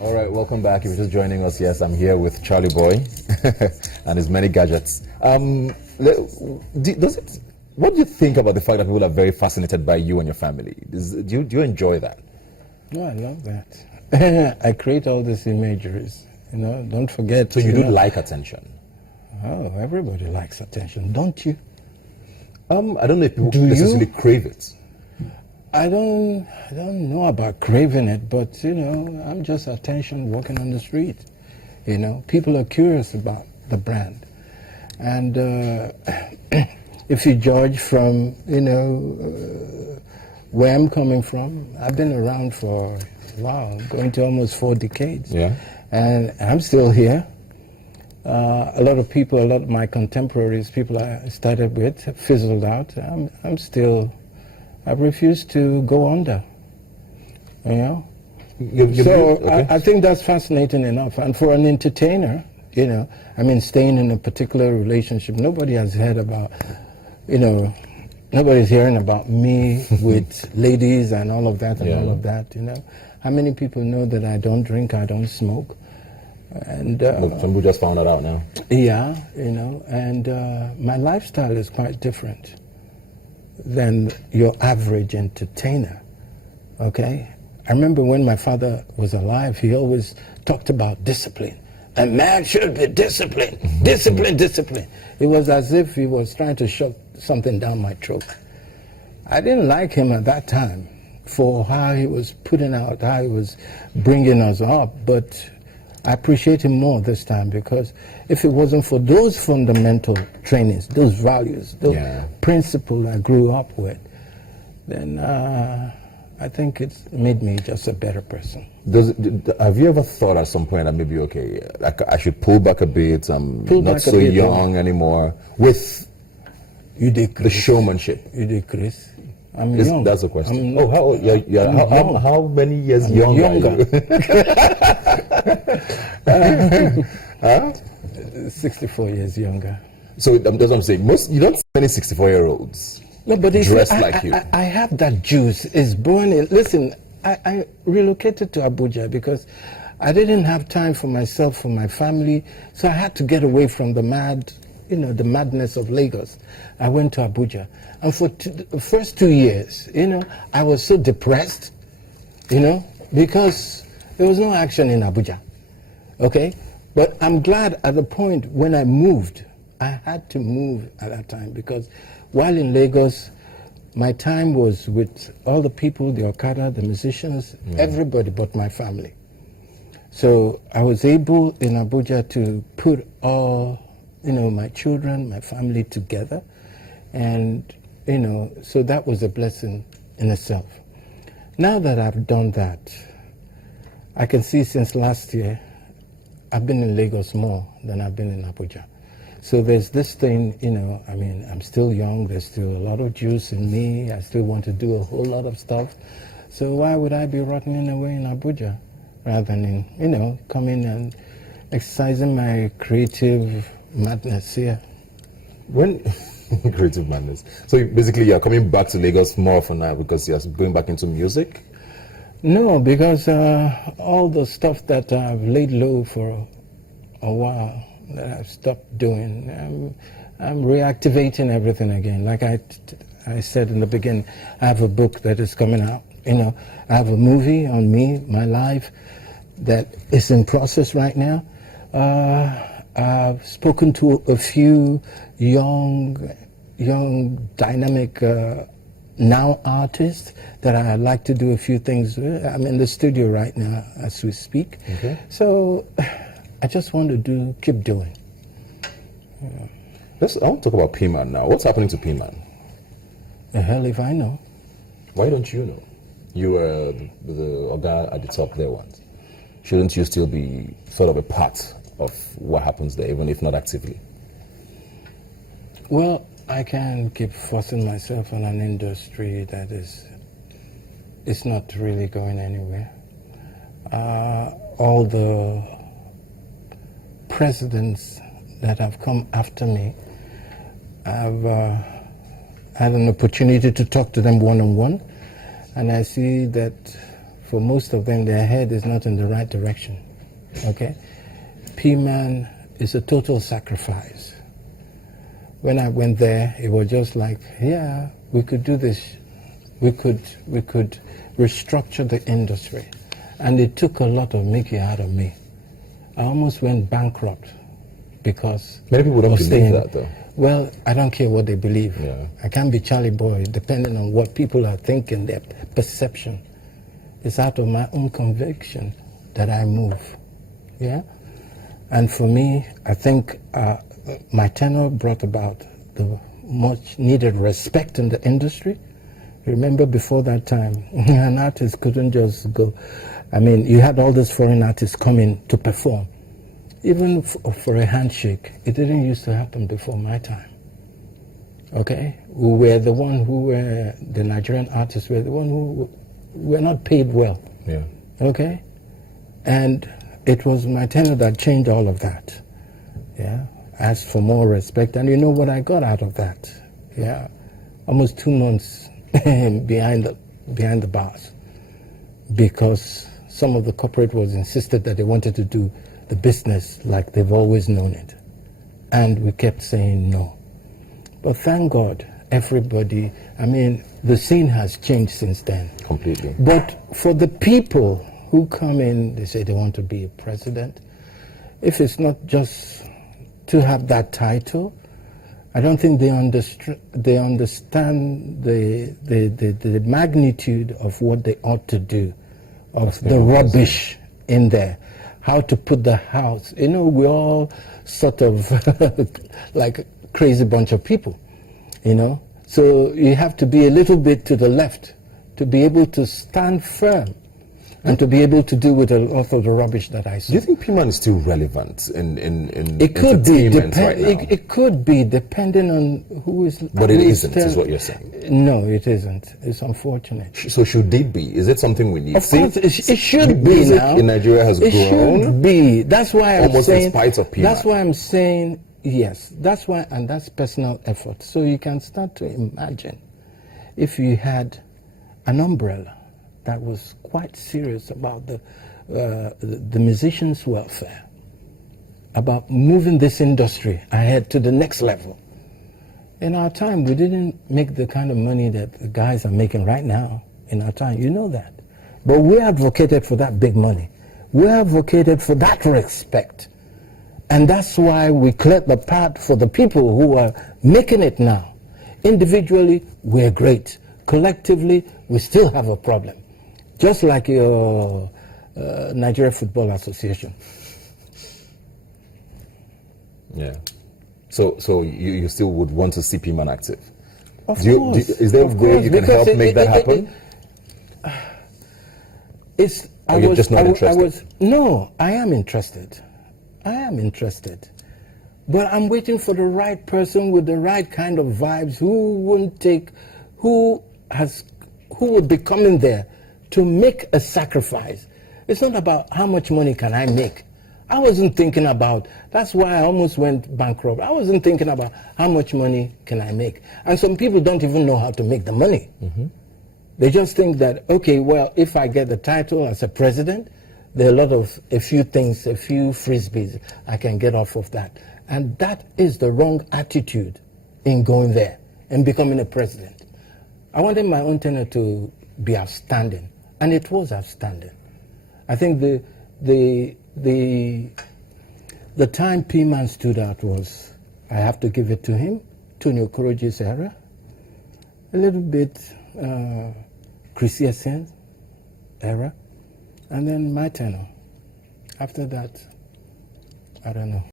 All right, welcome back. If you're just joining us, yes, I'm here with Charly Boy and his many gadgets. What do you think about the fact that people are very fascinated by you and your family? Do you enjoy that? No, I love that. I create all these imageries, don't forget. So you do like attention? Oh, everybody likes attention, don't you? I don't know if people necessarily crave it. I don't know about craving it, but I'm just attention walking on the street. People are curious about the brand, and if you judge from where I'm coming from, I've been around for going to almost 4 decades. Yeah, and I'm still here. A lot of my contemporaries, people I started with, have fizzled out. I refuse to go under, So okay. I think that's fascinating enough. And for an entertainer, staying in a particular relationship, nobody has heard about, nobody's hearing about me with ladies and all of that all of that, How many people know that I don't drink, I don't smoke? And some people just found that out now. Yeah, and my lifestyle is quite different than your average entertainer, okay? I remember when my father was alive, he always talked about discipline. A man should be disciplined, discipline, discipline. It was as if he was trying to shove something down my throat. I didn't like him at that time for how he was putting out, how he was bringing us up, but I appreciate him more this time, because if it wasn't for those fundamental trainings, those values, those principles I grew up with, then I think it's made me just a better person. Have you ever thought at some point that maybe, okay, I should pull back a bit, I'm not so young anymore, with the showmanship? You did, Chris. I'm young. That's the question. How old? How many years younger are you? Huh? 64 years younger. So that's what I'm saying. You don't see many 64-year-olds dressed like you. I have that juice. It's born in. Listen, I relocated to Abuja because I didn't have time for myself, for my family, so I had to get away from the madness of Lagos. I went to Abuja, and for the first 2 years, I was so depressed, because there was no action in Abuja, okay? But I'm glad at the point when I moved, I had to move at that time, because while in Lagos, my time was with all the people, the Okada, the musicians, everybody but my family. So I was able in Abuja to put all my children, my family together. And, so that was a blessing in itself. Now that I've done that, I can see since last year, I've been in Lagos more than I've been in Abuja. So there's this thing, I'm still young, there's still a lot of juice in me, I still want to do a whole lot of stuff. So why would I be rotting away in Abuja rather than coming and exercising my creative madness here? Creative madness. So basically you're coming back to Lagos more often now because you're going back into music? No, because all the stuff that I've laid low for a while, that I've stopped doing, I'm reactivating everything again. Like I said in the beginning, I have a book that is coming out. I have a movie on me, my life, that is in process right now. I've spoken to a few young, dynamic now artists that I'd like to do a few things with. I'm in the studio right now as we speak. Okay. So I just want to keep doing. I want to talk about P-Man now. What's happening to P-Man? The hell if I know. Why don't you know? You were the guy at the top there once. Shouldn't you still be sort of a part of what happens there, even if not actively? Well, I can't keep forcing myself on an industry that it's not really going anywhere. All the presidents that have come after me, I've had an opportunity to talk to them one-on-one, and I see that for most of them, their head is not in the right direction. Okay? P-Man is a total sacrifice. When I went there, it was just like, yeah, we could do this. We could restructure the industry. And it took a lot of Mickey out of me. I almost went bankrupt because... Many people don't believe that, though. Well, I don't care what they believe. Yeah. I can't be Charly Boy, depending on what people are thinking, their perception. It's out of my own conviction that I move. Yeah? And for me, I think my tenure brought about the much needed respect in the industry. Remember, before that time, an artist couldn't just go. I mean, you had all these foreign artists coming to perform. Even for a handshake, it didn't used to happen before my time. Okay? We were the one who were, the Nigerian artists were the one who were not paid well. Yeah. Okay? And it was my tenure that changed all of that. Yeah? Asked for more respect, and you know what I got out of that? Yeah? Almost 2 months behind the bars, because some of the corporate was insisted that they wanted to do the business like they've always known it, and we kept saying no. But thank God, everybody, I mean, the scene has changed since then. Completely. But for the people who come in, they say they want to be a president. If it's not just to have that title, I don't think they understand the magnitude of what they ought to do, of the rubbish in there, how to put the house. You know, we're all sort of like a crazy bunch of people, you know. So you have to be a little bit to the left to be able to stand firm and to be able to deal with a lot of the rubbish that I saw. Do you think P-Man is still relevant in it could be right now? It could be, depending on who is... But it isn't, is what you're saying. No, it isn't. It's unfortunate. So should it be? Is it something we need? Of course, it should be music now. in Nigeria has it grown. Should be. That's why I'm almost saying... in spite of P-Man. That's why I'm saying, yes. That's why, and that's personal effort. So you can start to imagine if you had an umbrella that was quite serious about the musicians' welfare, about moving this industry ahead to the next level. In our time, we didn't make the kind of money that the guys are making right now. In our time, you know that. But we advocated for that big money. We advocated for that respect. And that's why we cleared the path for the people who are making it now. Individually, we're great. Collectively, we still have a problem. Just like your Nigerian Football Association. Yeah. So you still would want to see P-Man active? Of course. Is there a way you can help make that happen? You're just not interested? No, I am interested. I am interested. But I'm waiting for the right person with the right kind of vibes who would be coming there to make a sacrifice. It's not about how much money can I make. I wasn't thinking about, that's why I almost went bankrupt. I wasn't thinking about how much money can I make. And some people don't even know how to make the money. Mm-hmm. They just think that, okay, well, if I get the title as a president, there are a few things, a few frisbees I can get off of that. And that is the wrong attitude in going there and becoming a president. I wanted my own tenure to be outstanding, and it was outstanding. I think the time P-Man stood out was, I have to give it to him, Tony Okoroji's era, a little bit Chrissy Essence era, and then my tenure. After that, I don't know.